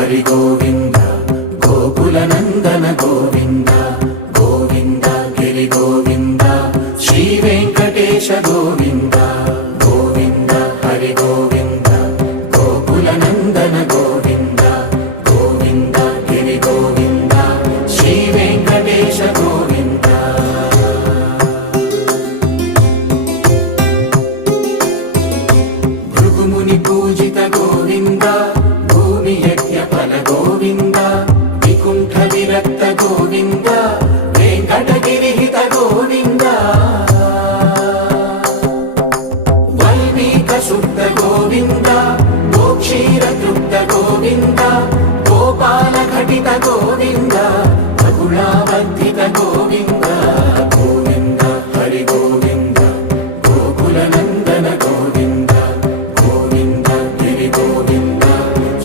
హరి గోవింద గోకుల నందన గోవింద గోవింద గిరి గోవింద శ్రీ వెంకటేశ గోవింద గోవింద హరి గోవింద గోకుల నందన గోవింద గోవింద గిరి గోవింద శ్రీ వెంకటేశ గోవింద భృగుముని పూజిత గోవింద భూమి యజ్ఞ ఫల గోవింద వికుంఠ విరక్త గోవింద వెంకటగిరిహిత గోవింద వల్మీక శుద్ధ గోవింద గోక్షీర తృప్త గోవింద గోపాల ఘటిత గోవింద